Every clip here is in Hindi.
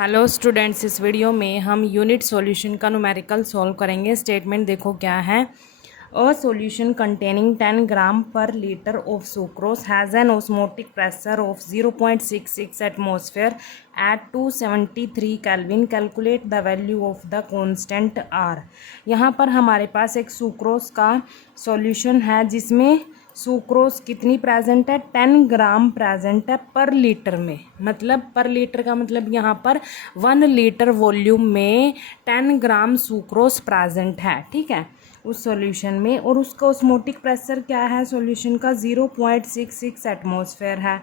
हेलो स्टूडेंट्स, इस वीडियो में हम यूनिट सॉल्यूशन का न्यूमेरिकल सॉल्व करेंगे। स्टेटमेंट देखो क्या है। A solution containing 10 gram per litre of sucrose has an osmotic pressure of 0.66 atmosphere at 273 kelvin. Calculate the value of the constant R. यहाँ पर हमारे पास एक सुक्रोज का सॉल्यूशन है जिसमें सुक्रोज कितनी प्रेजेंट है, 10 ग्राम प्रेजेंट है पर लीटर में। मतलब पर लीटर का मतलब यहाँ पर 1 लीटर वॉल्यूम में 10 ग्राम सुक्रोज प्रेजेंट है, ठीक है, उस सॉल्यूशन में। और उसका ऑस्मोटिक प्रेशर क्या है सॉल्यूशन का, 0.66 एटमॉस्फेयर है।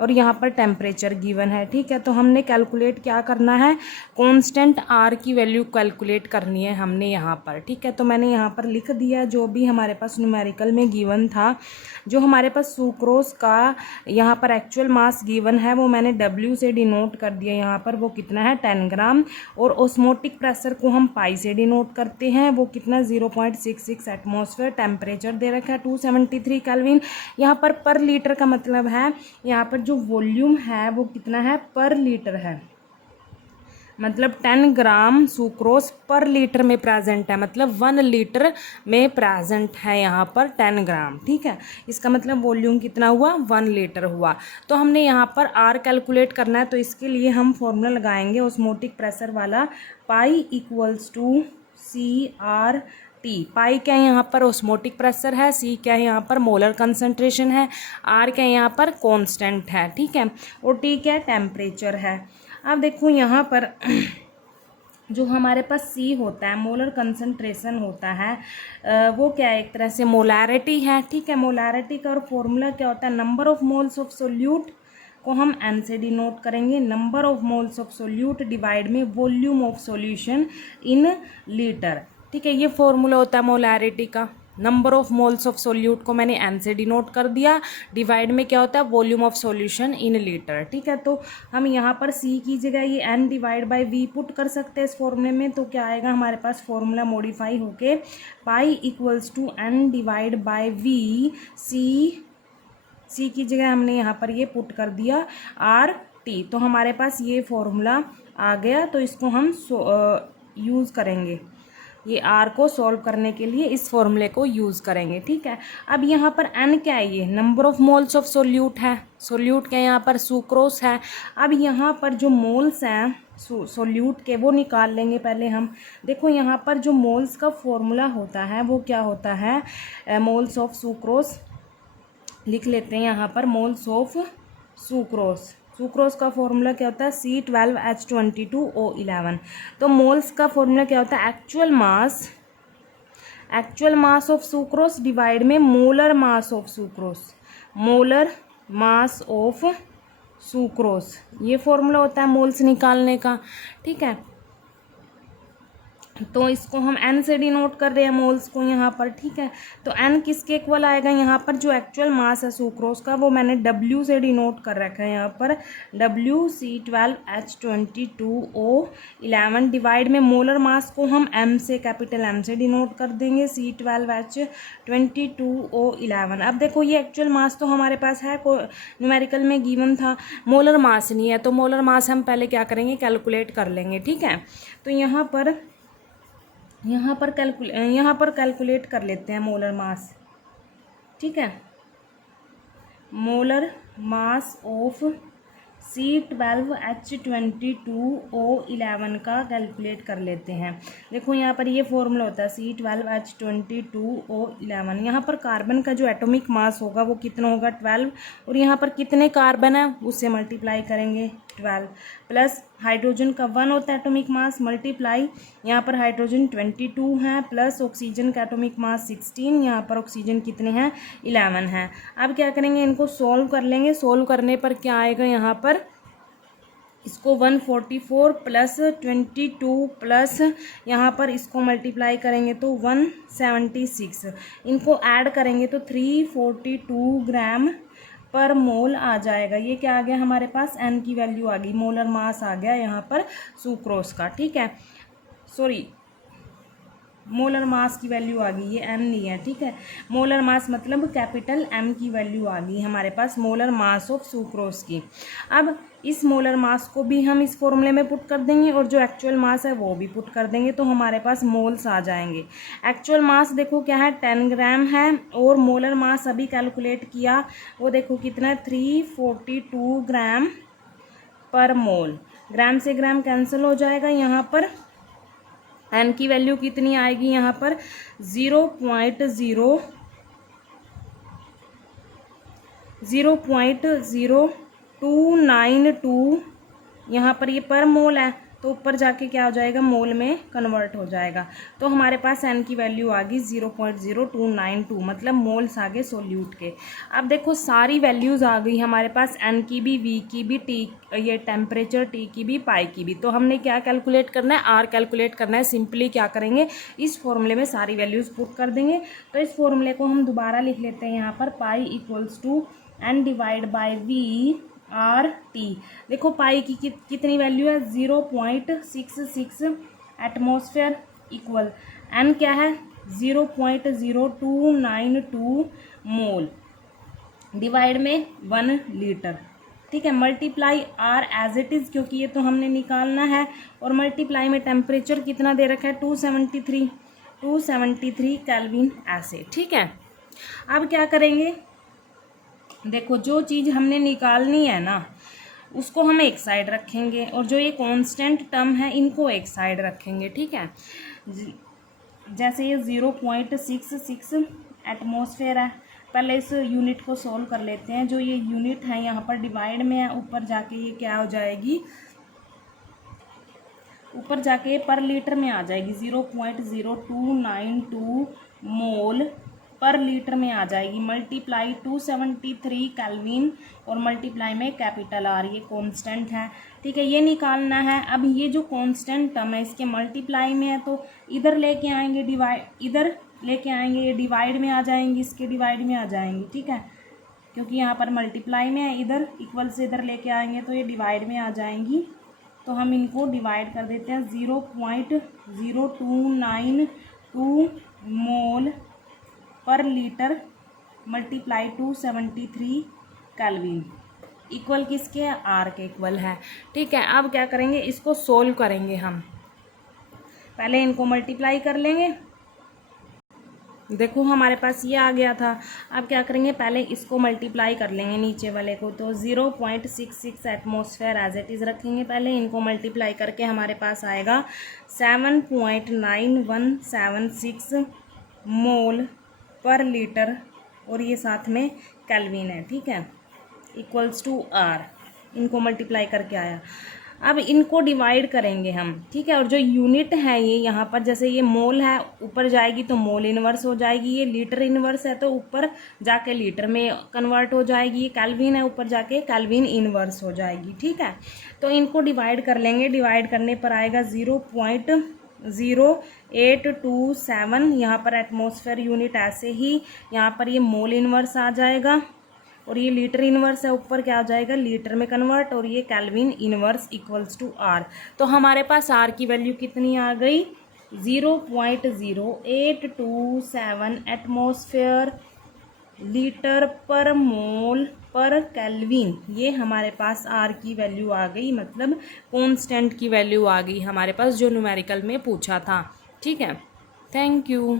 और यहाँ पर टेम्परेचर गिवन है, ठीक है। तो हमने कैलकुलेट क्या करना है, कांस्टेंट आर की वैल्यू कैलकुलेट करनी है हमने यहाँ पर, ठीक है। तो मैंने यहाँ पर लिख दिया जो भी हमारे पास न्यूमेरिकल में गिवन था। जो हमारे पास सुक्रोज का यहाँ पर एक्चुअल मास गिवन है वो मैंने W से डिनोट कर दिया। यहाँ पर वो कितना है, 10 ग्राम। और ऑस्मोटिक प्रेशर को हम पाई से डिनोट करते हैं, वो कितना 0.66 एटमॉस्फेयर। टेम्परेचर दे रखा है 273 केल्विन। यहाँ पर लीटर का मतलब है यहाँ पर जो वॉल्यूम है वो कितना है, पर लीटर है। मतलब 10 ग्राम सुक्रोज पर लीटर में प्रेजेंट है, मतलब 1 लीटर में प्रेजेंट है यहाँ पर 10 ग्राम, ठीक है। इसका मतलब वॉल्यूम कितना हुआ, 1 लीटर हुआ। तो हमने यहाँ पर आर कैलकुलेट करना है, तो इसके लिए हम फॉर्मूला लगाएंगे ऑस्मोटिक प्रेशर वाला, pi equals to C R T. Pi क्या है यहाँ पर, ऑस्मोटिक प्रेशर है। सी क्या है यहाँ पर, मोलर कंसंट्रेशन है। आर क्या है यहाँ पर, कांस्टेंट है, ठीक है। और टी क्या है, टेम्परेचर है। अब देखो यहाँ पर जो हमारे पास सी होता है, मोलर कंसंट्रेशन होता है, वो क्या है, एक तरह से मोलैरिटी है, ठीक है। मोलैरिटी का और फॉर्मूला क्या होता है, number of moles of solute को हम एन से डिनोट करेंगे। Number of moles of solute divide में volume of solution in litre, ठीक है। ये फॉर्मूला होता है मोलैरिटी का। Number of moles of solute को मैंने एन से डिनोट कर दिया, डिवाइड में क्या होता है, volume of solution in litre, ठीक है। तो हम यहाँ पर सी की जगह ये n divide by V put कर सकते हैं इस फॉर्मूले में। तो क्या आएगा हमारे पास, फॉर्मूला मॉडिफाई होके pi equals to N divide by V. C की जगह हमने यहाँ पर ये पुट कर दिया आर टी। तो हमारे पास ये फॉर्मूला आ गया। तो इसको हम यूज़ करेंगे, ये आर को सॉल्व करने के लिए इस फॉर्मूले को यूज़ करेंगे, ठीक है। अब यहाँ पर एन क्या है, ये number of moles of solute है। सोल्यूट क्या है यहाँ पर, सुक्रोज है। अब यहाँ पर जो मोल्स हैं सोल्यूट के वो निकाल लेंगे पहले हम। देखो यहाँ पर जो मोल्स का फॉर्मूला होता है वो क्या होता है, मोल्स ऑफ सुक्रोज लिख लेते हैं यहाँ पर, मोल्स ऑफ सुक्रोज। सुक्रोज का फॉर्मूला क्या होता है, C12H22O11। तो मोल्स का फॉर्मूला क्या होता है, actual mass of sucrose divide में molar mass of sucrose. Molar mass of sucrose ये फॉर्मूला होता है मोल्स निकालने का, ठीक है। तो इसको हम n से डिनोट कर रहे हैं मोल्स को यहाँ पर, ठीक है। तो n किसके इक्वल आएगा, यहाँ पर जो एक्चुअल मास है सुक्रोज का वो मैंने W से डिनोट कर रखा है यहाँ पर, C12H22O11 डिवाइड में मोलर मास को हम M से, कैपिटल M से डिनोट कर देंगे, C12H22O11। अब देखो ये एक्चुअल मास तो हमारे पास है, न्यूमेरिकल में गिवन था, मोलर मास नहीं है। तो मोलर मास हम पहले क्या करेंगे, कैलकुलेट कर लेंगे, ठीक है। तो यहाँ पर कैलकुलेट कर लेते हैं मोलर मास, ठीक है। मोलर मास ऑफ C12H22O11 का कैलकुलेट कर लेते हैं। देखो यहाँ पर ये फॉर्मूला होता है C12H22O11। यहाँ पर कार्बन का जो एटॉमिक मास होगा वो कितना होगा, 12। और यहाँ पर कितने कार्बन है उससे मल्टीप्लाई करेंगे 12, प्लस हाइड्रोजन का 1 होता है एटॉमिक मास, मल्टीप्लाई यहाँ पर हाइड्रोजन 22 है, प्लस ऑक्सीजन का एटॉमिक मास 16, यहाँ पर ऑक्सीजन कितने हैं, 11 है। अब क्या करेंगे, इनको सॉल्व कर लेंगे। सॉल्व करने पर क्या आएगा, यहाँ पर इसको 144 प्लस 22 प्लस यहाँ पर इसको मल्टीप्लाई करेंगे तो 176, इनको ऐड करेंगे तो 342 ग्राम पर मोल आ जाएगा। ये क्या आ गया हमारे पास, एन की वैल्यू आ गई, मोलर मास आ गया यहाँ पर सुक्रोज का, ठीक है। सॉरी मोलर मास की वैल्यू आ गई, ये एम नहीं है, ठीक है। मोलर मास मतलब कैपिटल एम की वैल्यू आ गई हमारे पास मोलर मास ऑफ सुक्रोज की। अब इस मोलर मास को भी हम इस फॉर्मूले में पुट कर देंगे और जो एक्चुअल मास है वो भी पुट कर देंगे, तो हमारे पास मोल्स आ जाएंगे। एक्चुअल मास देखो क्या है, 10 ग्राम है, और मोलर मास अभी कैलकुलेट किया वो देखो कितना है, 342 ग्राम पर मोल। ग्राम से ग्राम कैंसिल हो जाएगा, यहाँ पर एन की वैल्यू कितनी आएगी, यहाँ पर 0.0292, यहाँ पर ये पर मोल है तो ऊपर जाके क्या हो जाएगा, मोल में कन्वर्ट हो जाएगा। तो हमारे पास एन की वैल्यू आ गई 0.0292, मतलब मोल्स आ गए सोल्यूट के। अब देखो सारी वैल्यूज़ आ गई हमारे पास, एन की भी, वी की भी, टी ये टेम्परेचर, टी की भी, पाई की भी। तो हमने क्या कैलकुलेट करना है, आर कैलकुलेट करना है। सिंपली क्या करेंगे, इस फॉर्मूले में सारी वैल्यूज़ पुट कर देंगे। तो इस फॉर्मूले को हम दोबारा लिख लेते हैं यहाँ पर, pi equals to N divide by V R T. देखो पाई की कितनी वैल्यू है, 0.66 एटमॉस्फेयर इक्वल एन क्या है, 0.0292 मोल डिवाइड में 1 लीटर, ठीक है। Multiply R as it is, क्योंकि ये तो हमने निकालना है, और मल्टीप्लाई में टेम्परेचर कितना दे रखा है, 273 केल्विन ऐसे, ठीक है। अब क्या करेंगे, देखो जो चीज़ हमने निकालनी है ना उसको हम एक साइड रखेंगे, और जो ये कांस्टेंट टर्म है इनको एक साइड रखेंगे, ठीक है। जैसे ये 0.66 एटमॉस्फेयर है, पहले इस यूनिट को सोल्व कर लेते हैं। जो ये यूनिट है यहाँ पर डिवाइड में है, ऊपर जाके ये क्या हो जाएगी, ऊपर जाके पर लीटर में आ जाएगी, 0.0292 मोल पर लीटर में आ जाएगी। मल्टीप्लाई 273 केल्विन, और मल्टीप्लाई में कैपिटल आर, ये कांस्टेंट है, ठीक है, ये निकालना है। अब ये जो कांस्टेंट टर्म है इसके मल्टीप्लाई में है, तो इधर लेके आएंगे डिवाइड, इधर लेके आएंगे, ये डिवाइड में आ जाएंगी, इसके डिवाइड में आ जाएंगी, ठीक है, क्योंकि यहाँ पर मल्टीप्लाई में है। इधर इक्वल से इधर लेके आएंगे तो ये डिवाइड में आ जाएंगी, तो हम इनको डिवाइड कर देते हैं। 0.0292 मोल पर लीटर मल्टीप्लाई 273 केल्विन इक्वल किसके, आर के इक्वल है, ठीक है। अब क्या करेंगे, इसको सोल्व करेंगे हम, पहले इनको मल्टीप्लाई कर लेंगे। देखो हमारे पास ये आ गया था। अब क्या करेंगे, पहले इसको मल्टीप्लाई कर लेंगे नीचे वाले को, तो 0.66 एटमॉस्फेयर एज इट इज़ रखेंगे। पहले इनको मल्टीप्लाई करके हमारे पास आएगा 7.9176 मोल पर लीटर, और ये साथ में केल्विन है, ठीक है, इक्वल्स टू आर। इनको मल्टीप्लाई करके आया। अब इनको डिवाइड करेंगे हम, ठीक है। और जो यूनिट है ये यहाँ पर, जैसे ये मोल है ऊपर जाएगी तो मोल इनवर्स हो जाएगी, ये लीटर इनवर्स है तो ऊपर जाके लीटर में कन्वर्ट हो जाएगी, ये केल्विन है ऊपर जाके केल्विन इनवर्स हो जाएगी, ठीक है। तो इनको डिवाइड कर लेंगे, डिवाइड करने पर आएगा 0.0827, यहाँ पर एटमॉस्फेयर यूनिट ऐसे ही, यहाँ पर ये मोल इनवर्स आ जाएगा, और ये लीटर इनवर्स है, ऊपर क्या हो जाएगा, लीटर में कन्वर्ट, और ये kelvin inverse equals to R. तो हमारे पास आर की वैल्यू कितनी आ गई, 0.0827 एटमॉस्फेयर लीटर पर मोल पर केल्विन, ये हमारे पास आर की वैल्यू आ गई, मतलब कांस्टेंट की वैल्यू आ गई हमारे पास, जो न्यूमेरिकल में पूछा था, ठीक है। Thank you.